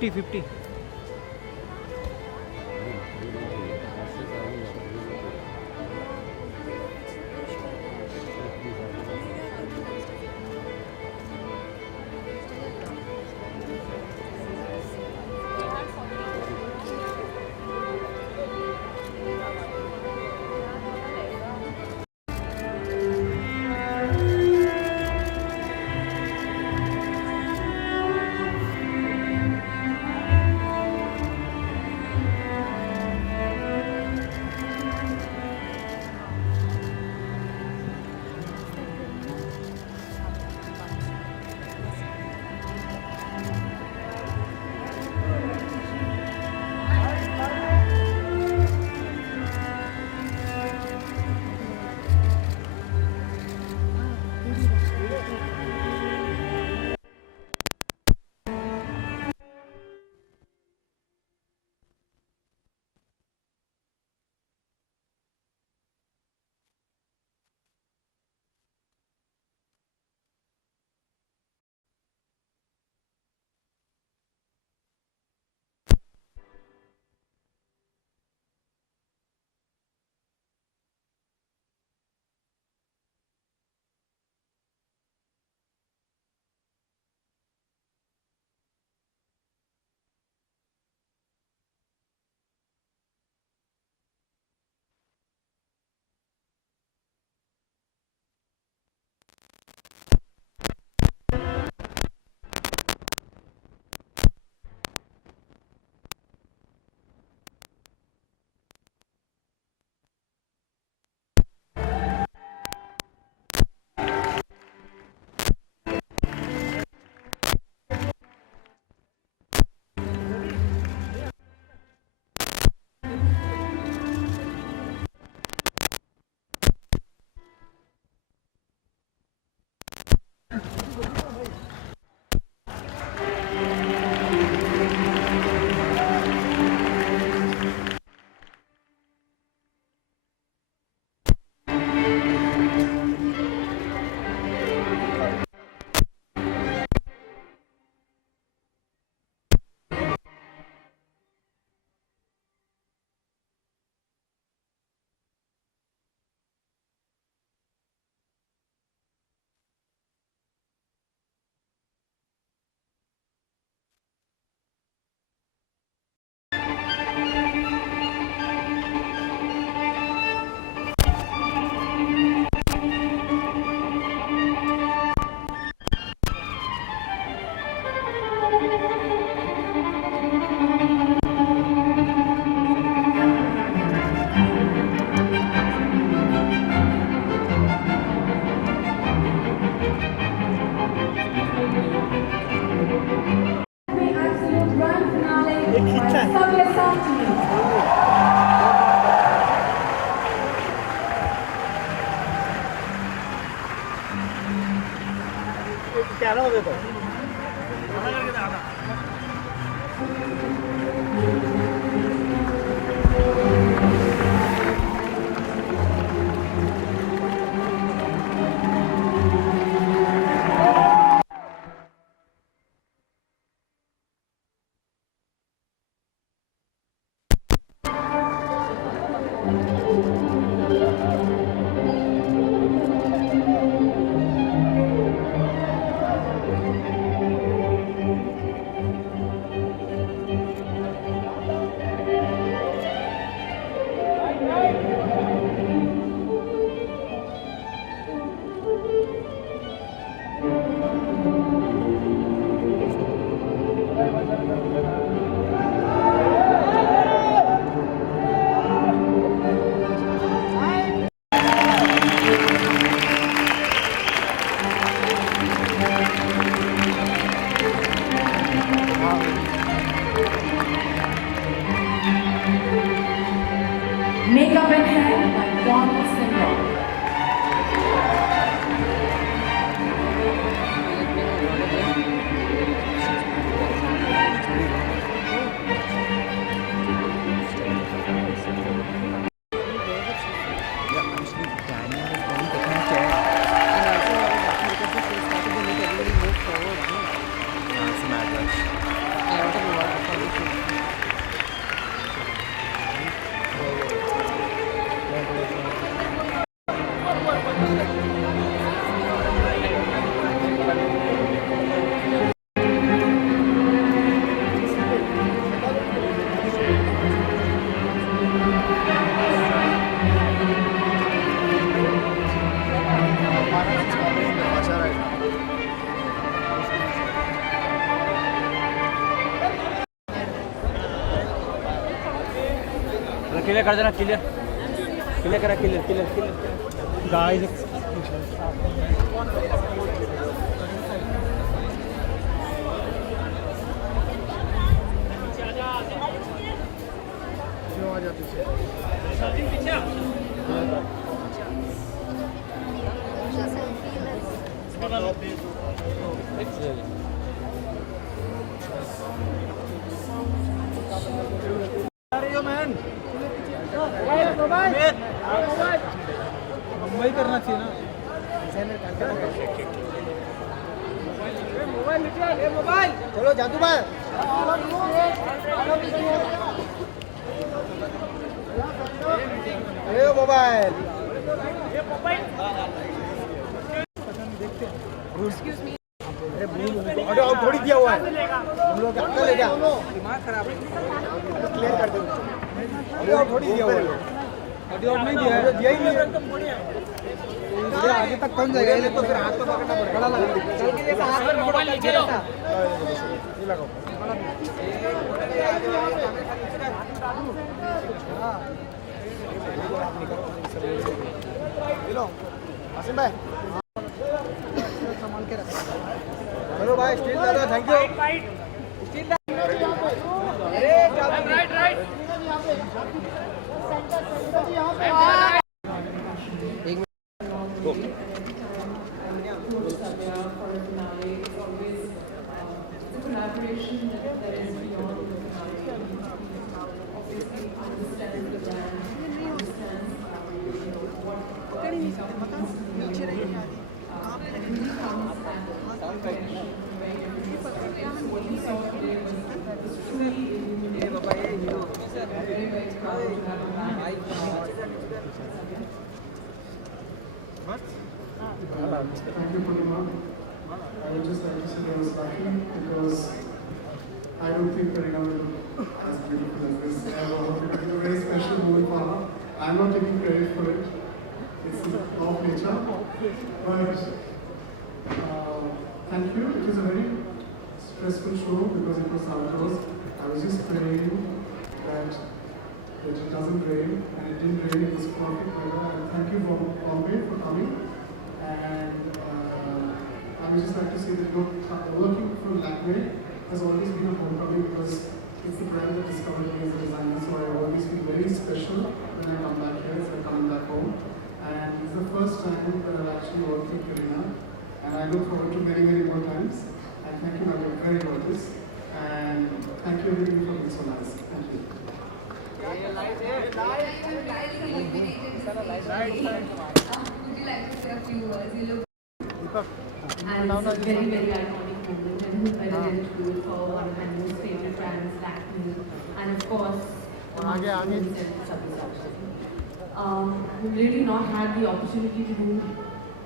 50-50. Clear कर देना, clear clear करा, clear clear clear guys. Mumbai करना चाहिए ना। मोबाइल चलो जादू भाई मोबाइल अरे थोड़ी दिया हुआ है हम लोग अंकल ले जाओ, दिमाग खराब है, क्लियर कर दो। अरे थोड़ी दिया हुआ है, ऑडियो नहीं दिया है, दिया ही नहीं है। आगे तक कौन जाएगा, ये तो फिर हाथ तो पकड़ना पड़ेगा, बड़ा लगा चल के जैसा हाथ में मोबाइल नीचे लो, ये लगाओ लो आसिम भाई संभाल के रखो। चलो भाई स्टील दे दो, थैंक यू स्टील। अरे right right collaboration that is beyond the finale. Obviously, understands the brand, understands what really comes at very different so what we saw today was truly illuminating. Very, very proud to have a man. Thank you, Purnima. I would just like to say I was lucky because I don't think Karina will look as beautiful as this ever. It is a very special moment for her. I'm not taking credit for it. It's of nature. But thank you. It was a very stressful show because it was outdoors. I was just praying that it doesn't rain, and it didn't rain. It was perfect weather. And thank you, Bombay, for coming. And I would just like to say that working for Lakme has always been a homecoming because it's the brand that discovered me as a designer. So I always feel very special when I come back here, so I'm coming back home. And it's the first time that I've actually worked with Karina. And I look forward to many, many more times. And thank you, Madam, very gorgeous. And thank you everybody for being so nice. Thank you. Would you like to say a few words? You look And it's a very, very iconic moment, and who better than to do it for one of my most favorite brands, Lakme, and of course, we've really not had the opportunity to do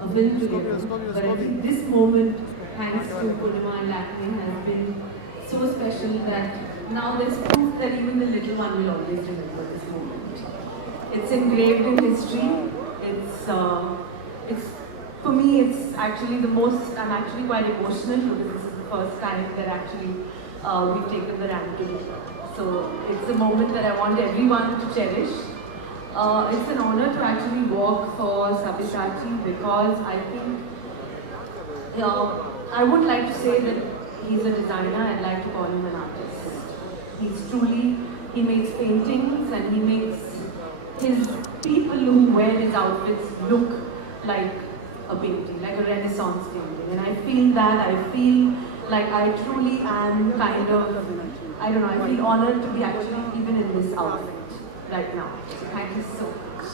a film together, but I think this moment, thanks to Purnima and Lakme, has been so special that now there's proof that even the little one will always remember this moment. It's engraved in history. It's for me, it's actually the most, I'm actually quite emotional because this is the first time that actually we've taken the ranking. So it's a moment that I want everyone to cherish. It's an honor to actually work for Sabyasachi because I think, I wouldn't like to say that he's a designer, I'd like to call him an artist. He's truly, he makes paintings and he makes his people who wear his outfits look like a painting, like a Renaissance painting. And I feel that, I feel like I truly am kind of, I don't know, I feel honored to be actually even in this outfit right now. So thank you so much.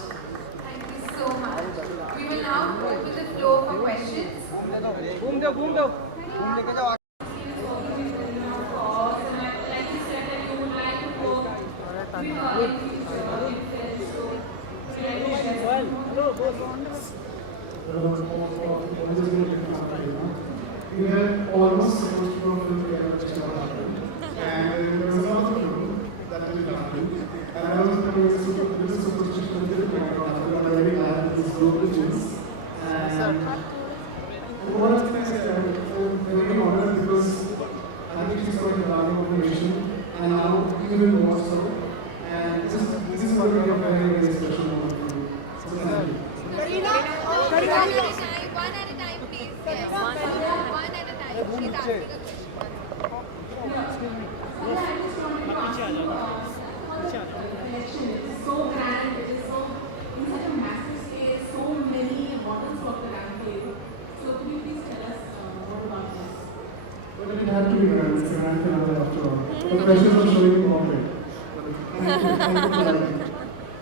Thank you so much. We will now open the floor for questions. घूम दो घूम दो लेके जाओ। Like you said that you would like to go We were almost supposed to go to the film which never happened. And there was another film that didn't happen. And I was going to this is supposed to shoot the film, but I really had these global bridges. And what else can I say? I'm very honored because I think she's got a lot of information, and now even more so. And this is what we One at a time, please. Yes. One at a time. She's asking a question. पीछे आ जाओ पीछे आ जाओ Collection is so grand, it is so in such a massive scale, so many models of the Rampage. So could you please tell us more about this? But it had to be grand. It's a grand finale after all. The pressure of showing you all it. Thank you for having me.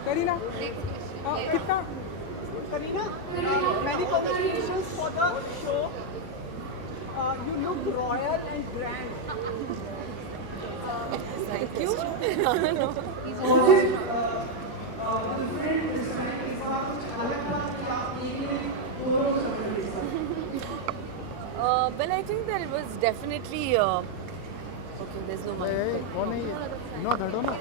Karina, Next question. Yes. कितना? Karina, many congratulations for the show. You look royal and grand. Thank you. Well, I think that it was definitely. Okay, there's no mic. No, they don't know.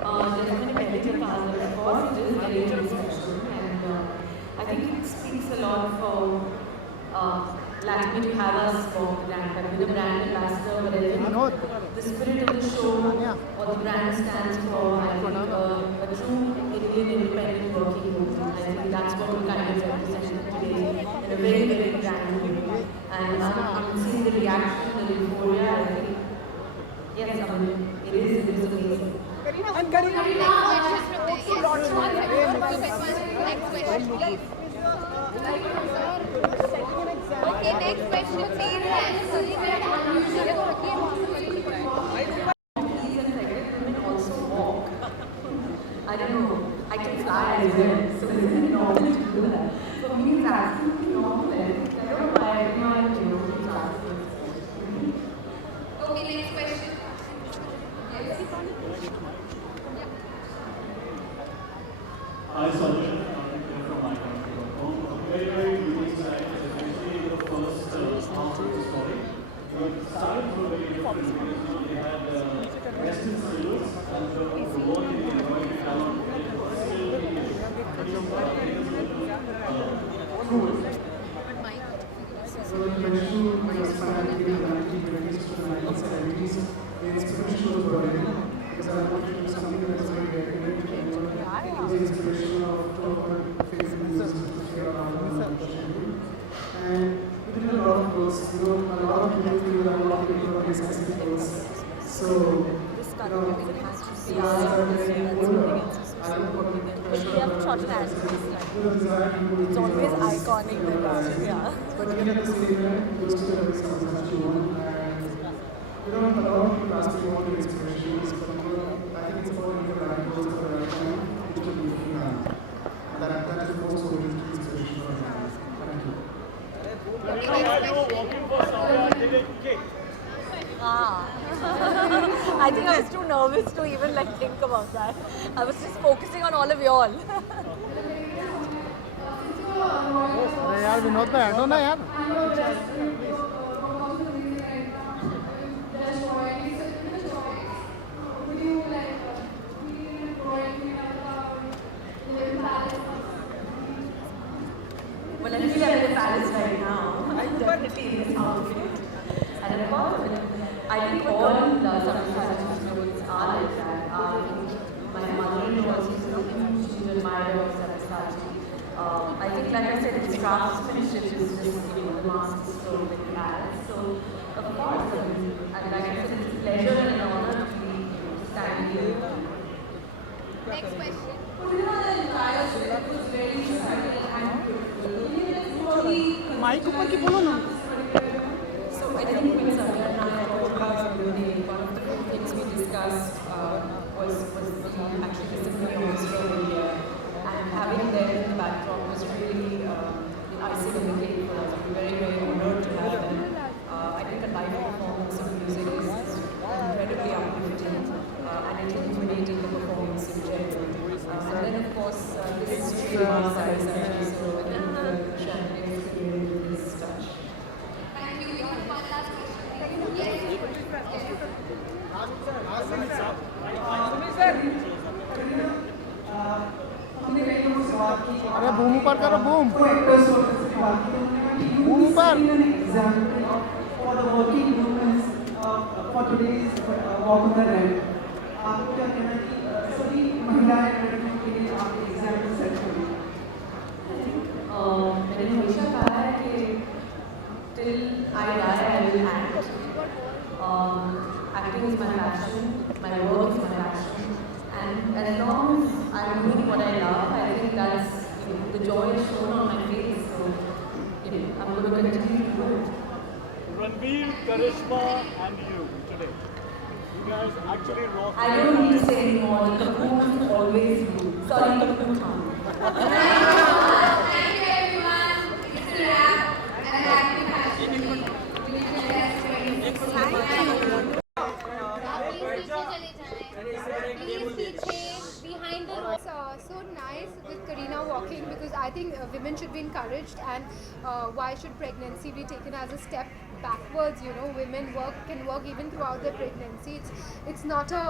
Definitely medical cars, of course, it is very, very special. And I think it speaks a lot for Lakme to have us walk the brand. I've been a brand ambassador, but I think the spirit of the show, what the brand stands for, I think a true Indian independent working movement. I think that's what we kind of represent today in a very, very grand way. And I'm seeing the reaction, the euphoria, I think, yes, I mean, it is amazing. And Karina, Next question, please. Okay, next question, please. Also walk. I don't know. I can fly as well, so it's very normal to do that. For me, it's absolutely normal. I don't know why everyone keeps asking. Okay, next question. Yes. Hi, Sajjan. From mycountry.com. Very unique site, especially the first half of the story. We started from a very different because we had Western stills and the work in the embroidery talent was still So you mentioned my expanding the humanity related to the 1970s. The inspiration was burning because I wanted to do something that was very relevant to anyone. It was the inspiration of two of my favorite musicians, Shira Rahman and Shri. And we did a lot of clothes. You know, a lot of people feel that a lot of people are expensive clothes. So, you know, as I'm getting older, I don't put pressure on myself. It's Always iconic, the brand, yeah. But again, at the same time, you still have something that you want. And you know, a lot of people ask me what your inspirations, but you know, I think it's about the right clothes for the right time, which are beautiful now. That is the most original inspiration for me. Thank you. I think I was too nervous to even like think about that. I was just focusing on all of y'all. अरे यार विनोद पे हटो ना यार Well, I feel I'm in the palace right now. I'm definitely in this outfit. And of course, I think all Samsara's clothes are like that. My mother-in-law is a huge admirer of Saraswati. I think, like I said, its craftsmanship is just, you know, the master stroke that he has. So, of course, and like I said, it's a pleasure and an honor to be standing here. Next question. Mic ऊपर की बोलो ना So I think when Sandhya and I talked about building, one of the things we discussed was actually the Symphony Orchestra of India, and having them in the backdrop was really the icing on the cake for us. We were very, very honored to have them. I think a live performance of music is incredibly uplifting, and it illuminating the performance in general. And then of course, this is trademark Saraswati, so I think the champagne is created with this touch. Thank you. We have one last question. Yes. अरे boom ऊपर करो boom boom ऊपर for the working women for today's walk on the land. आपको क्या कहना है कि सभी महिलाएं लड़कियों के लिए आप एग्जाम्पल सेट करें? joy is shown on my face. So, I'm going to continue to do it. Ranveer, Karishma, and you today. You guys actually rock. I don't need to say anymore. The Kapoor is always blue. Sorry, Kapoor Khan. Thank you everyone. It's a wrap. And a happy fashion week. Please पीछे behind the row. So nice with Kareena walking because I think women should be encouraged and why should pregnancy be taken as a step backwards? You know, women can work even throughout their pregnancy. It's not a.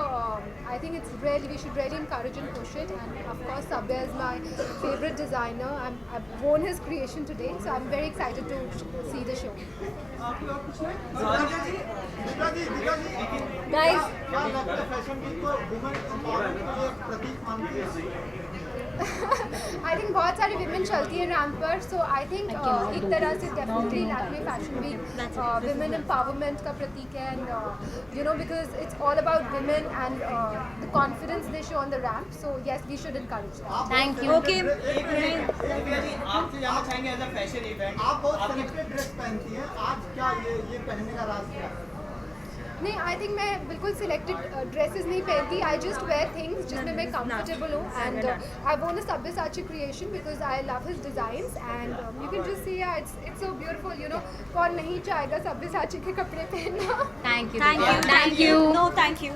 I think it's really we should really encourage and push it. And of course, Sabya is my favorite designer. I've worn his creation today, so I'm very excited to see the show. Guys. I think बहुत सारी women चलती हैं ramp पर, so I think एक तरह से definitely Lakme Fashion Week women empowerment का प्रतीक है, and you know because it's all about women and the confidence they show on the ramp. So yes, we should encourage that. Thank you. Okay. आपसे जानना चाहेंगे as a fashion event आप बहुत selected dress पहनती हैं, आज क्या ये पहनने का राज क्या है? नहीं, आई थिंक मैं बिल्कुल सिलेक्टेड ड्रेसेस नहीं पहनती. आई जस्ट वेयर थिंग्स जिसमें मैं कंफर्टेबल हूँ, एंड आई वोन अ Sabyasachi creation because I love his designs and you can just see it's so beautiful. You know, कौन नहीं चाहेगा Sabyasachi के कपड़े पहनना. Thank you. No, thank you.